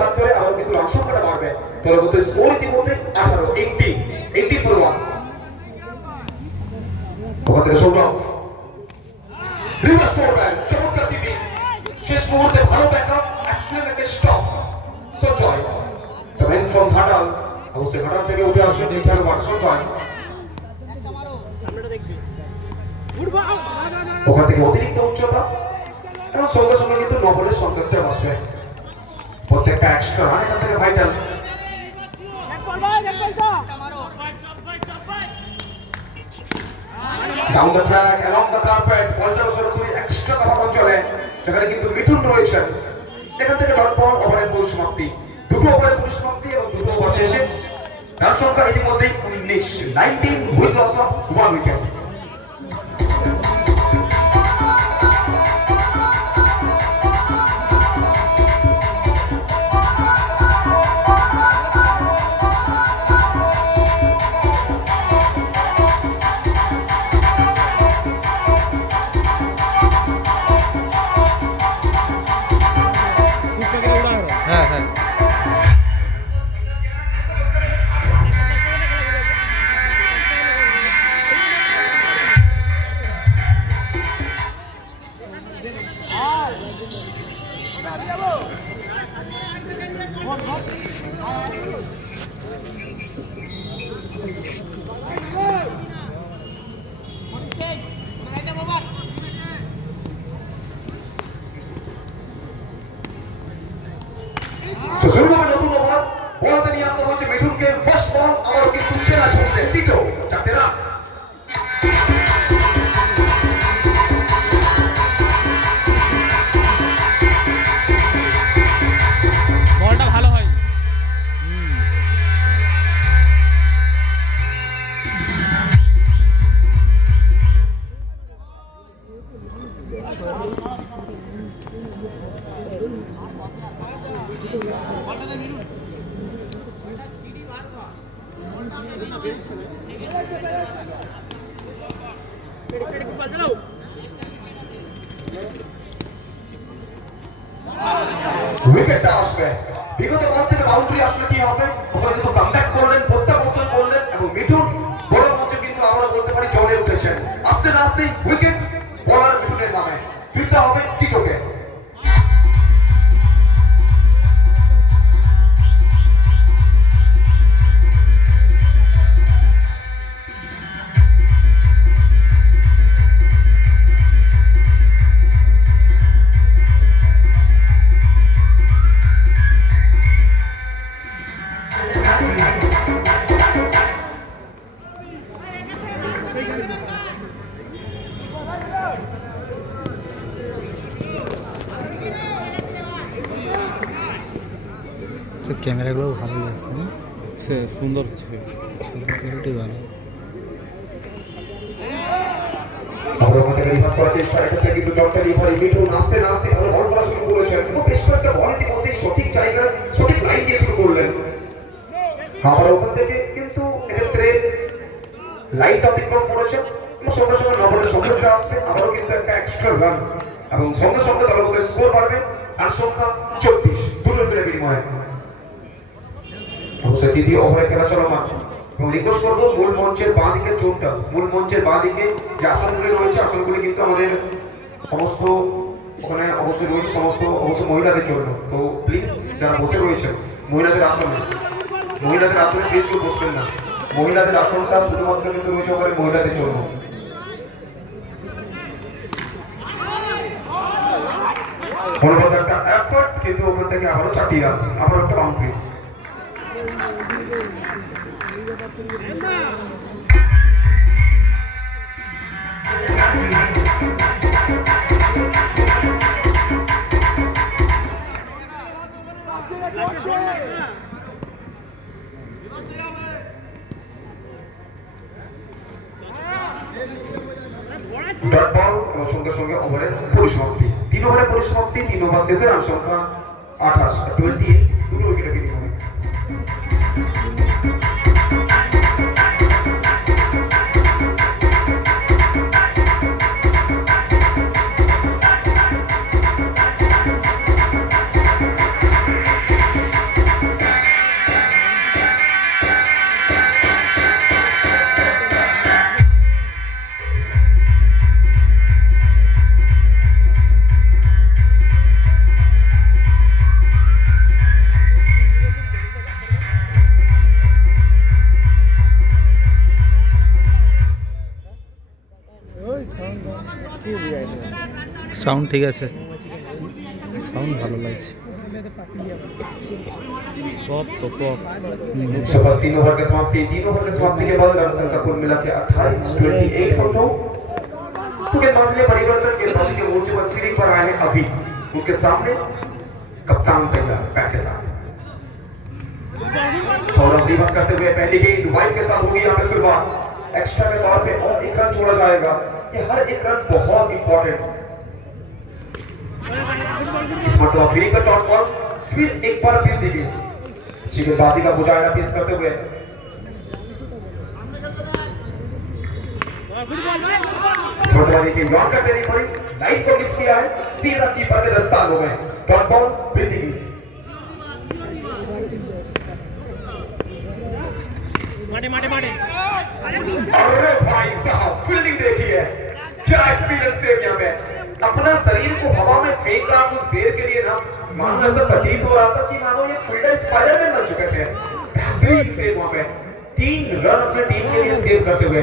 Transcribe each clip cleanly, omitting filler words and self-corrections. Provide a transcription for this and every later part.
হাত ধরে আবার কিন্তু রান সংখ্যাটা বাড়বে। দলগত স্কোর ইতিমধ্যে 18 ফর 1। ওখান থেকে সৌরভ রিভার্স করবেন, চমৎকার টিপি, শেষ মুহূর্তে ভালো ব্যাকআপ, এক্সেলেন্ট একটা stop. Sanjay the man from Ghatal, অবশ্যই ঘাটাল থেকে উঠে আসছেন এই খেলোয়াড় সঞ্জয়। ওখান থেকে অতিরিক্ত উচ্চতা এবং সঙ্গে সঙ্গে কিন্তু নবলের সংখ্যাটা আসবে। প্রত্যেকটা এক্সট্রা রান এখান থেকে vital. Down the track, along the carpet, বলটা সরাসরি এক্সট্রা কাভার অঞ্চলে, যেখানে কিন্তু মিঠুন রয়েছেন। এখান থেকে ডট বল, ওভারের পরিসমাপ্তি, দুটো ওভারের পরিসমাপ্তি এবং দুটো ওভার শেষে রান সংখ্যা ইতিমধ্যেই 19 উইথ লস অফ 1 উইকেট। নতুন ওভার বলাতে নিয়ে আসতে হচ্ছে মিঠুনকে। ফার্স্ট বল আবারও কিন্তু চেনা ছন্দে টিটো, 4টে রান। বলটা ভালো হয়। উইকেটটা আসবে, বিগত বল থেকে বাউন্ডারি আসলে কি হবে, ওখানে কিন্তু কামব্যাক করলেন, প্রত্যাবর্তন করলেন এবং মিঠুন বড় মঞ্চে কিন্তু আমরা বলতে পারি জ্বলে উঠেছেন। আস্তে না আস্তে উইকেট বলার মিঠুনের নামে ফিরতে হবে টিটোকে। ক্যামেরাগুলো ভালো লাগছে, সে সুন্দর কোয়ালিটি ভালো। সঠিক জায়গায় সঠিক লাইন দিয়ে শুরু করলেন। আবার ওখান থেকে কিন্তু এক্ষেত্রে লাইনটা অতিক্রম করেছেন, সঙ্গে সঙ্গে নবলের সংখ্যা আসবে, আবারও কিন্তু একটা এক্সট্রা রান এবং সঙ্গে সঙ্গে দলগত স্কোর বাড়বে। আর সংখ্যা 24, দুটো উইকেটের বিনিময়ে। অবশ্যই তৃতীয় ওভারে খেলা চলমান এবং রিকোয়েস্ট করবো মূল মঞ্চের বাঁ দিকের চোটটা, মূল মঞ্চের বাঁ দিকে যে আসনগুলি রয়েছে, আসনগুলি কিন্তু আমাদের সমস্ত ওখানে অবশ্যই রয়েছে সমস্ত অবশ্য মহিলাদের জন্য। তো প্লিজ যারা বসে রয়েছেন মহিলাদের আসনে প্লিজ কেউ বসবেন না। মহিলাদের আসনটা শুধুমাত্র কিন্তু রয়েছে ওখানে মহিলাদের জন্য। অনুবাদ একটা এফর্ট, কিন্তু ওখান থেকে আবারও 4টি রান, আবার একটা বাউন্ডারি। ডট বল এবং সঙ্গে সঙ্গে ওভারের পরিসমাপ্তি, 3 ওভারের পরিসমাপ্তি, 3 ওভার শেষে রান সংখ্যা 28, দুটো উইকেটের বিনিময়ে। সাউন্ড ঠিক আছে, সাউন্ড ভালো লাগছে। पॉप तो पॉप। बस 3 ओवर की समाप्ति के बाद रन संख्या कुल मिला के 28-28 होता तो गेंदबाजी परिवर्तन गेंदबाजी के मोर्चे पर फील्डिंग पर आए हैं अभी उसके सामने कप्तान पहला बैट के साथ सौरभ दिवस करते हुए पहली गेंद वाइड के साथ होगी यहाँ पे शुरुआत एक्स्ट्रा के तौर पे और एक रन जोड़ा जाएगा। ये हर एक रन बहुत इंपॉर्टेंट। इस मरतबा फील्डिंग का टॉप बॉल फिर एक बार फिर दी गई गेंदबाजी का मुजाहिदा पेश करते हुए छोटवाली की लॉन्ग कट देनी पड़ी, लाइन को मिस किया है, सीधा कीपर के दस्तानों में डॉट बॉल फिर दी गई। अरे भाई साहब फील्डिंग देखिए, क्या एक्सीलेंट सेव यहाँ पे। अपना शरीर को हवा में फेंक रहा कुछ देर के लिए ना, मानो ऐसा प्रतीत हो रहा था कि मानो ये फील्डर स्पाइडरमैन बन चुके थे। बेहतरीन सेव वहां पे, 3 रन अपने टीम के लिए सेव करते हुए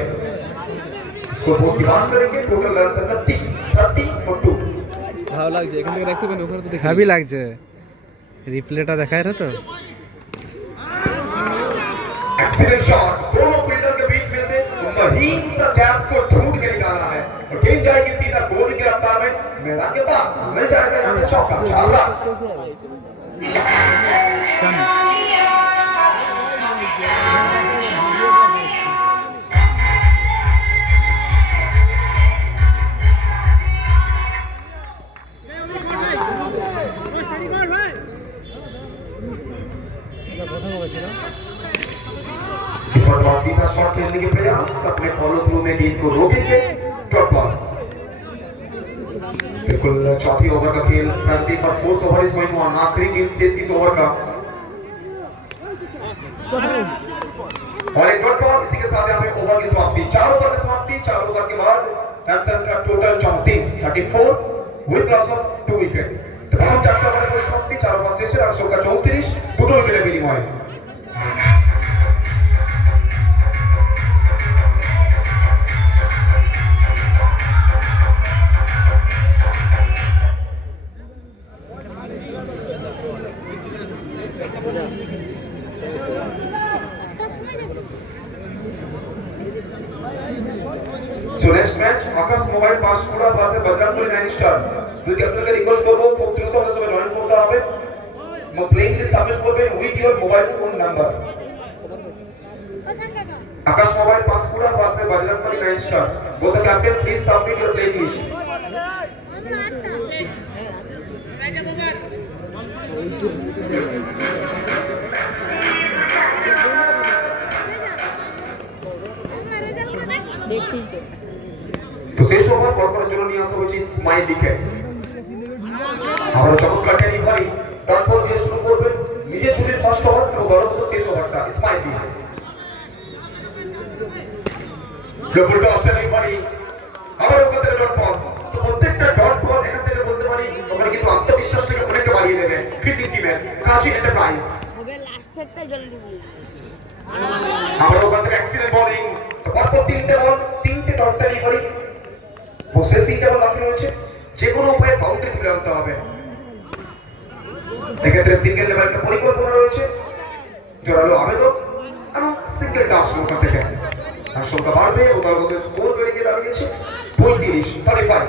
इसको बहुत डिमांड करेंगे। टोटल रन संख्या 30-2। ভালো লাগছে, এখান থেকে দেখতে পাবেন, ওখানে তো দেখি হেভি লাগছে। রিপ্লেটা দেখায় রে তো। एक्सीलेंट शॉट दोनों फील्डर के बीच में से महीन सा गैप को ढूंढ के निकाला है और गेंद जाएगी सीधा गोल की रफ्तार में मैदान के पास, मिल जाएगा यहाँ पे चौका। 4 रन। इस बार सीधा शॉट खेलने के प्रयास, अपने फॉलो थ्रू में गेंद को रोकेंगे। डॉट बॉल बिल्कुल चौथी ओवर का खेल धरती पर 4th ओवर इस गोइंग ऑन, आखिरी गेंद से 30 ओवर का और एक डॉट बॉल। इसी के साथ यहाँ पे ओवर की समाप्ति, 4 ओवर की समाप्ति। 4 ओवर के बाद रन संख्या total 34 with loss of 2 wicket. तमाम 4 ओवर की समाप्ति, 4 ओवर शेष रन संख्या 34, 2 विकेट বিনিময়। So next match Akash mobile Panskura versus Bajrangbali 9 star. দুই ক্যাপ্টেনকে রিকোয়েস্ট করব খুব দ্রুত আমাদের সঙ্গে জয়েন করতে হবে। প্লেইং লিস্ট সাবমিট করবেন with your mobile phone number. Akash mobile Panskura versus Bajrangbali 9 star. both the captain please submit your playing list. তো শেষ ওভার বল করার জন্য নিয়ে আসা হয়েছে স্মাইল লিখে। আবার চমৎকার ডেলিভারি, ডট বল দিয়ে শুরু করবেন নিজে চুরির ফার্স্ট ওভার এবং দলগত শেষ ওভারটা স্মাইল দিয়ে। ডবল টস ডেলিভারি, আবার ওখান থেকে ডট বল। তো প্রত্যেকটা ডট বল এখান থেকে বলতে পারি ওখানে কিন্তু আত্মবিশ্বাসটাকে অনেকটা বাড়িয়ে দেবে ফিল্ডিং টিমের কাজী এন্টারপ্রাইজ। হবে লাস্টেরটা জলদি বলি। আবার ওখান থেকে এক্সিলেন্ট বোলিং। তো পরপর 3টে বল, 3টে ডট ডেলিভারি। শেষ 3টে বল বাকি রয়েছে, যে কোনো উপায়ে বাউন্ডারি তুলে আনতে হবে। এক্ষেত্রে সিঙ্গেল লেভেল একটা পরিকল্পনা রয়েছে, জোরালো আবেদন এবং সিঙ্গেল টাস্ক ওখান থেকে। আর সংখ্যা বাড়বে ও দলগত স্কোর বেড়ে গিয়ে দাঁড়িয়েছে 35-35।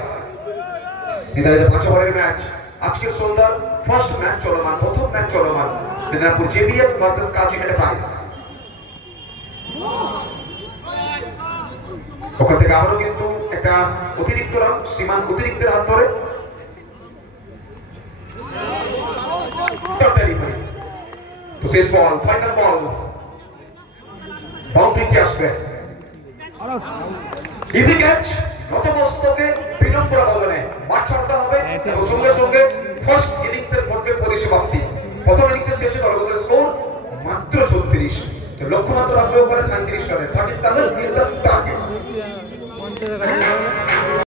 নির্ধারিত 5 ওভারের ম্যাচ, আজকের সন্ধ্যার ফার্স্ট ম্যাচ চলমান, প্রথম ম্যাচ চলমান দিনাজপুর জেবিএফ ভার্সেস কাজী এন্টারপ্রাইজ। ওখান থেকে আবারও কিন্তু একটা অতিরিক্ত রান শ্রীমান অতিরিক্তের হাত ধরে তো শেষ বল, ফাইনাল বল, বাউন্ডারি কি আসবে? ইজি ক্যাচ, নতমস্তকে বিনম্র বদনে মাঠ ছাড়তে হবে এবং সঙ্গে সঙ্গে ফার্স্ট ইনিংসের ঘটবে পরিসমাপ্তি। প্রথম ইনিংসের শেষে দলগত স্কোর মাত্র 36। তো লক্ষ্যমাত্রা রাখতে পারে 37 রানে। 37 ইজ দ্য টার্গেট।